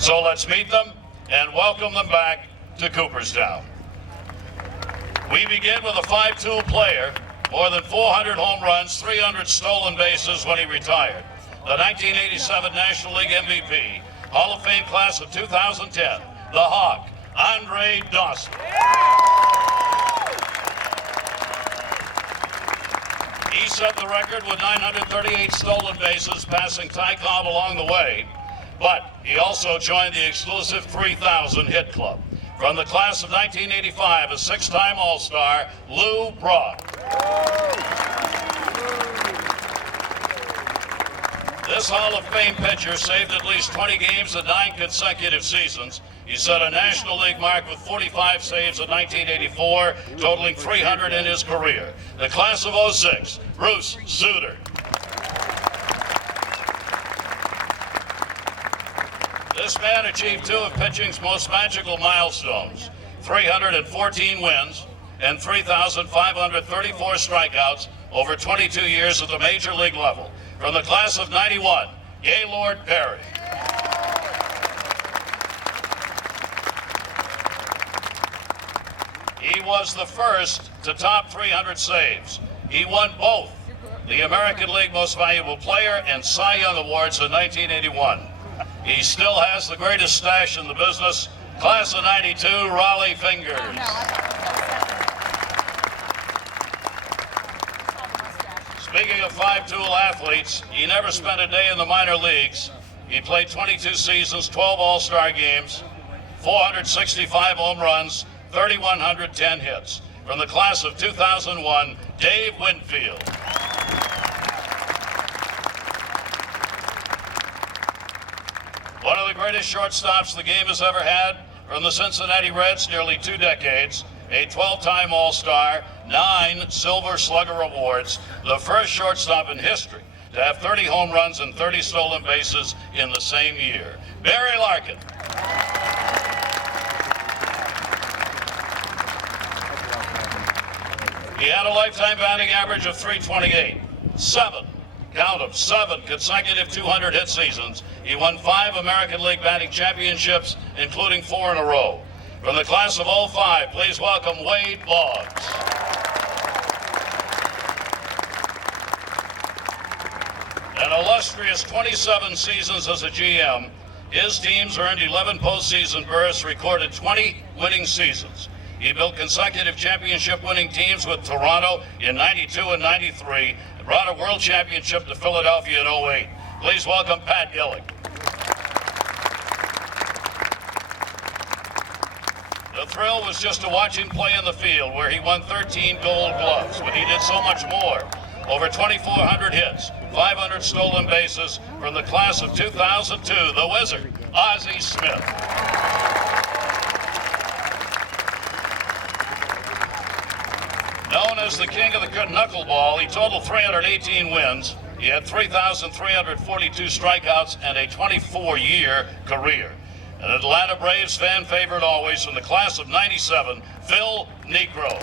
So let's meet them and welcome them back to Cooperstown. We begin with a 5-tool player, more than 400 home runs, 300 stolen bases when he retired. The 1987 National League MVP, Hall of Fame class of 2010, the Hawk, Andre Dawson. He set the record with 938 stolen bases, passing Ty Cobb along the way, but he also joined the exclusive 3,000 hit club. From the class of 1985, a 6-time All-Star, Lou Brock. This Hall of Fame pitcher saved at least 20 games in 9 consecutive seasons. He set a National League mark with 45 saves in 1984, totaling 300 in his career. The class of 06, Bruce Sutter. This man achieved 2 of pitching's most magical milestones, 314 wins and 3,534 strikeouts over 22 years at the major league level. From the class of 91, Gaylord Perry. He was the first to top 300 saves. He won both the American League Most Valuable Player and Cy Young Awards in 1981. He still has the greatest stash in the business, class of 92, Raleigh Fingers. Speaking of 5-tool athletes, he never spent a day in the minor leagues. He played 22 seasons, 12 All-Star games, 465 home runs, 3,110 hits. From the class of 2001, Dave Winfield. One of the greatest shortstops the game has ever had, from the Cincinnati Reds, nearly 2 decades, a 12-time All-Star, 9 Silver Slugger Awards, the first shortstop in history to have 30 home runs and 30 stolen bases in the same year. Barry Larkin. He had a lifetime batting average of .328, 7 consecutive 200-hit seasons. He won 5 American League batting championships, including 4 in a row. From the class of 05, please welcome Wade Boggs. An illustrious 27 seasons as a GM, his teams earned 11 postseason berths, recorded 20 winning seasons. He built consecutive championship-winning teams with Toronto in 92 and 93, and brought a world championship to Philadelphia in 08. Please welcome Pat Gillick. The thrill was just to watch him play in the field, where he won 13 Gold Gloves, but he did so much more. Over 2,400 hits, 500 stolen bases. From the class of 2002, the Wizard, Ozzie Smith. Known as the king of the knuckleball, he totaled 318 wins. He had 3,342 strikeouts and a 24-year career. An Atlanta Braves fan favorite always, from the class of 97, Phil Niekro.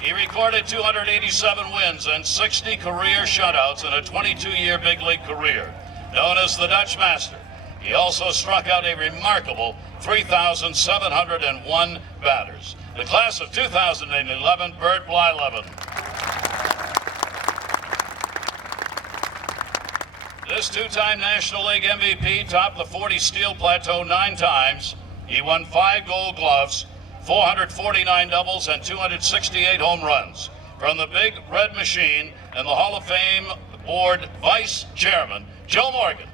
He recorded 287 wins and 60 career shutouts in a 22-year big league career. Known as the Dutch Master, he also struck out a remarkable 3,701 batters. The class of 2011, Bert Blyleven. This 2-time National League MVP topped the 40 steal plateau 9 times. He won 5 Gold Gloves, 449 doubles, and 268 home runs. From the Big Red Machine and the Hall of Fame Board Vice Chairman, Joe Morgan.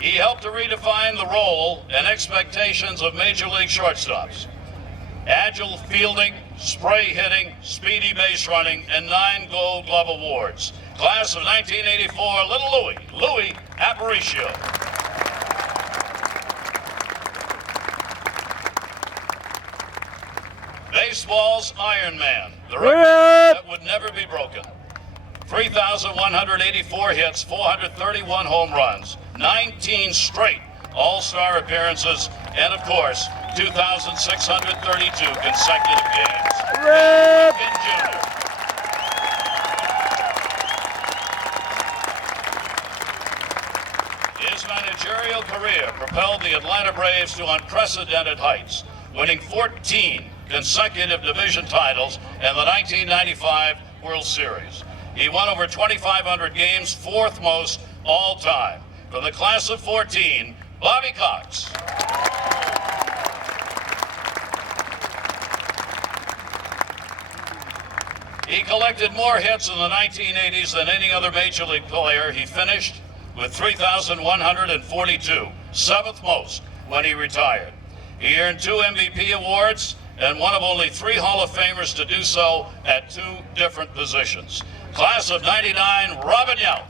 He helped to redefine the role and expectations of Major League shortstops. Agile fielding, spray hitting, speedy base running, and 9 Gold Glove awards. Class of 1984, Little Louis Aparicio. Baseball's Iron Man, the record that would never be broken. 3,184 hits, 431 home runs, 19 straight All-Star appearances, and of course, 2,632 consecutive games. Rip! Jr. His managerial career propelled the Atlanta Braves to unprecedented heights, winning 14 consecutive division titles and the 1995 World Series. He won over 2,500 games, fourth most all time. From the class of 14, Bobby Cox. He collected more hits in the 1980s than any other major league player. He finished with 3,142, seventh most when he retired. He earned 2 MVP awards and one of only 3 Hall of Famers to do so at 2 different positions. Class of 99, Robin Yount.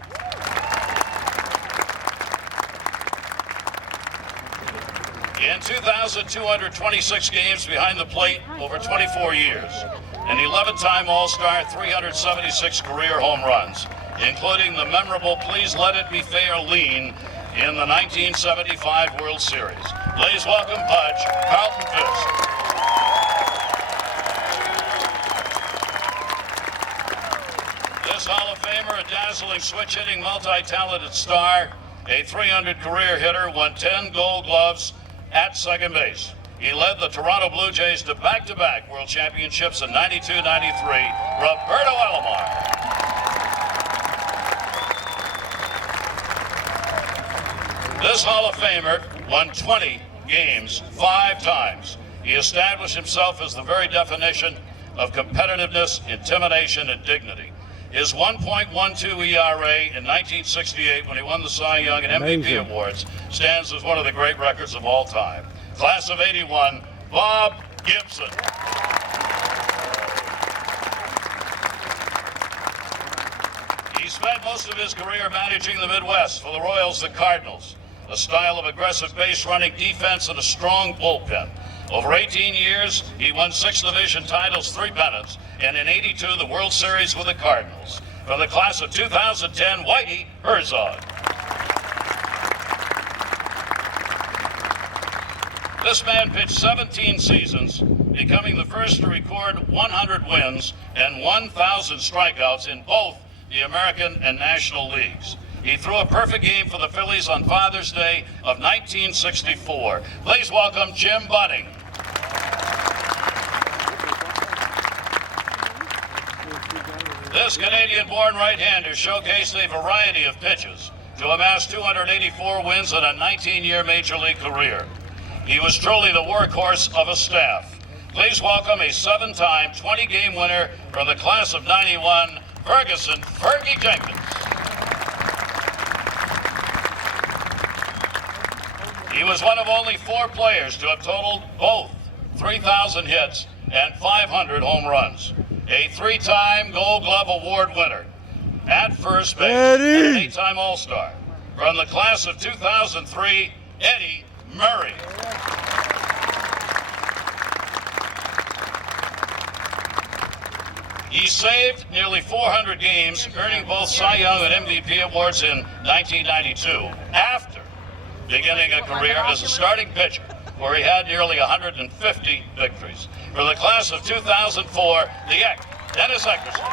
In 2,226 games behind the plate over 24 years, an 11-time All-Star, 376 career home runs, including the memorable Please Let It Be Fair lean in the 1975 World Series. Please welcome Pudge, Carlton Fisk. This Hall of Famer, a dazzling switch-hitting, multi-talented star, a 300 career hitter, won 10 Gold Gloves at second base. He led the Toronto Blue Jays to back-to-back World Championships in 92-93, Roberto Alomar. This Hall of Famer won 20 games 5 times. He established himself as the very definition of competitiveness, intimidation, and dignity. His 1.12 ERA in 1968, when he won the Cy Young and MVP awards, stands as one of the great records of all time. Class of 81, Bob Gibson. He spent most of his career managing the Midwest for the Royals and Cardinals, a style of aggressive base-running defense and a strong bullpen. Over 18 years, he won 6 division titles, 3 pennants, and in '82, the World Series with the Cardinals. From the class of 2010, Whitey Herzog. This man pitched 17 seasons, becoming the first to record 100 wins and 1,000 strikeouts in both the American and National Leagues. He threw a perfect game for the Phillies on Father's Day of 1964. Please welcome Jim Budding. This Canadian-born right-hander showcased a variety of pitches to amass 284 wins in a 19-year Major League career. He was truly the workhorse of a staff. Please welcome a 7-time 20-game winner from the class of 91, Ferguson Fergie Jenkins. He was one of only 4 players to have totaled both 3,000 hits and 500 home runs. A 3-time Gold Glove Award winner at first base, and an 8-time All-Star. From the class of 2003, Eddie Murray. He saved nearly 400 games, earning both Cy Young and MVP awards in 1992, after beginning a career as a starting pitcher, where he had nearly 150 victories. For the class of 2004, the Eck, Dennis Eckersley.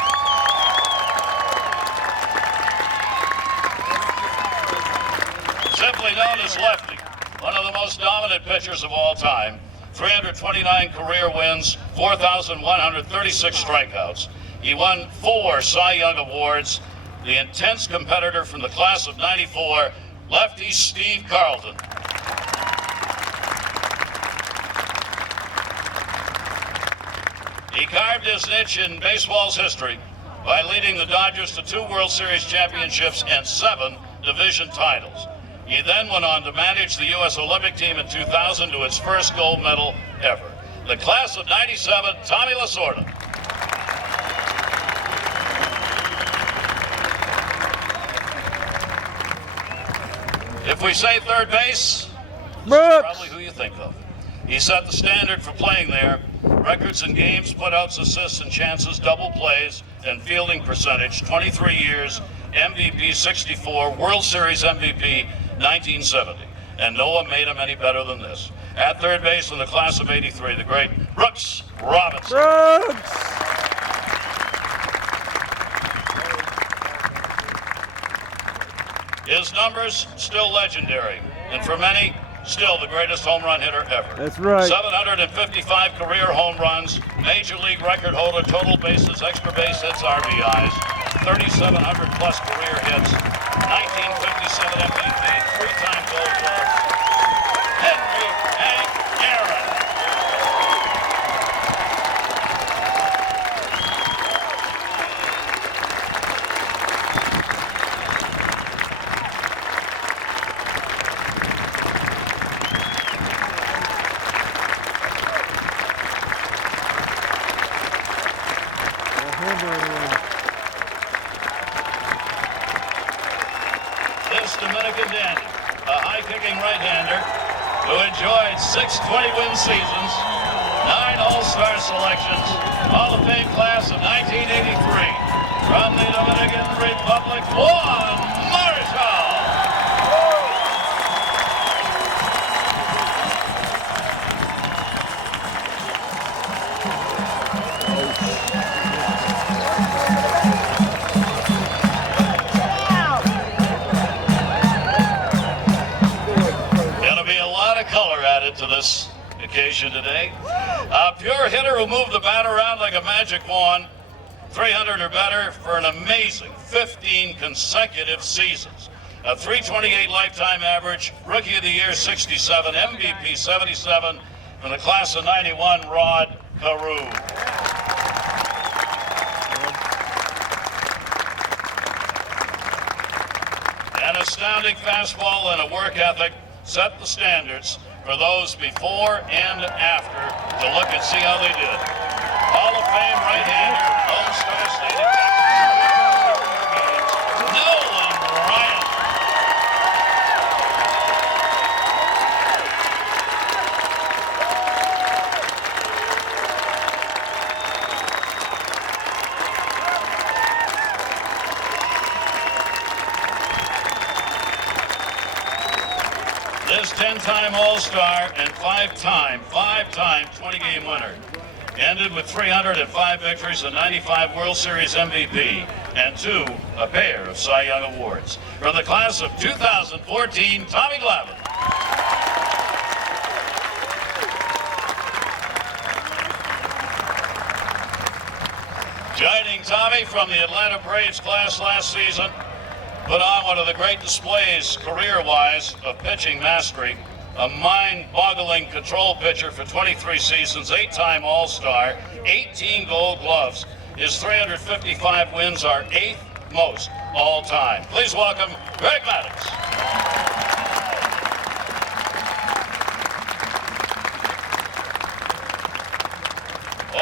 Simply known as Lefty, one of the most dominant pitchers of all time, 329 career wins, 4,136 strikeouts. He won 4 Cy Young awards. The intense competitor from the class of 94, lefty Steve Carlton. He carved his niche in baseball's history by leading the Dodgers to 2 World Series championships and 7 division titles. He then went on to manage the U.S. Olympic team in 2000 to its first gold medal ever. The class of 97, Tommy Lasorda. If we say third base, probably who you think of. He set the standard for playing there. Records in games, putouts, assists, and chances, double plays, and fielding percentage. 23 years, MVP 64, World Series MVP 1970. And no one made him any better than this. At third base in the class of '83, the great Brooks Robinson. Brooks! His numbers still legendary, and for many, still the greatest home run hitter ever. That's right. 755 career home runs, major league record holder, total bases, extra base hits, RBIs, 3,700 plus career hits, 1957 MVP, three-time Gold Glove. Henry Hank Aaron. This Dominican dandy, a high-kicking right-hander who enjoyed 6 20-win seasons, 9 All-Star selections, Hall of Fame class of 1983. From the Dominican Republic, BmoreCarl. Color added to this occasion today. A pure hitter who moved the bat around like a magic wand, 300 or better for an amazing 15 consecutive seasons. A 328 lifetime average, Rookie of the Year 67, MVP 77, from the class of 91, Rod Carew. An astounding fastball and a work ethic set the standards for those before and after to look and see how they did. Hall of Fame right-hander, Lone Star State of Texas, Nolan Ryan. This 10-time All-Star and 5-time 20-game winner ended with 305 victories and 95 World Series MVP and a pair of Cy Young Awards. From the class of 2014, Tommy Glavine. Joining Tommy from the Atlanta Braves class last season, put on one of the great displays career-wise of pitching mastery, a mind-boggling control pitcher for 23 seasons, 8-time All-Star, 18 Gold Gloves. His 355 wins are 8th most all-time. Please welcome Greg Maddux.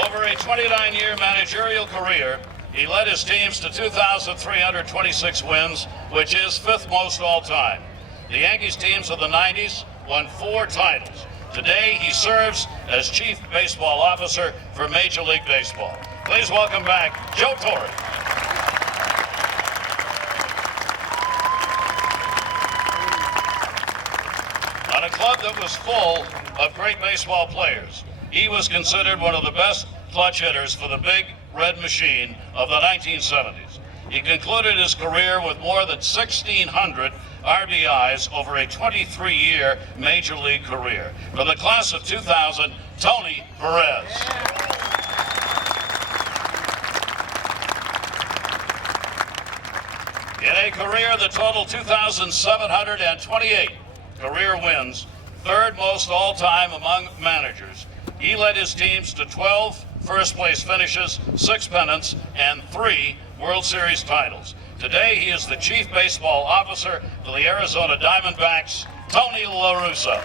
Over a 29-year managerial career, he led his teams to 2,326 wins, which is 5th most all-time. The Yankees teams of the 90s won 4 titles. Today, he serves as Chief Baseball Officer for Major League Baseball. Please welcome back Joe Torre. On a club that was full of great baseball players, he was considered one of the best clutch hitters for the big red machine of the 1970s. He concluded his career with more than 1,600 RBIs over a 23-year Major League career. From the class of 2000, Tony Perez. In a career that totaled 2,728 career wins, 3rd most all-time among managers, he led his teams to 12 first-place finishes, 6 pennants, and 3 World Series titles. Today, he is the Chief Baseball Officer for the Arizona Diamondbacks, Tony La Russa.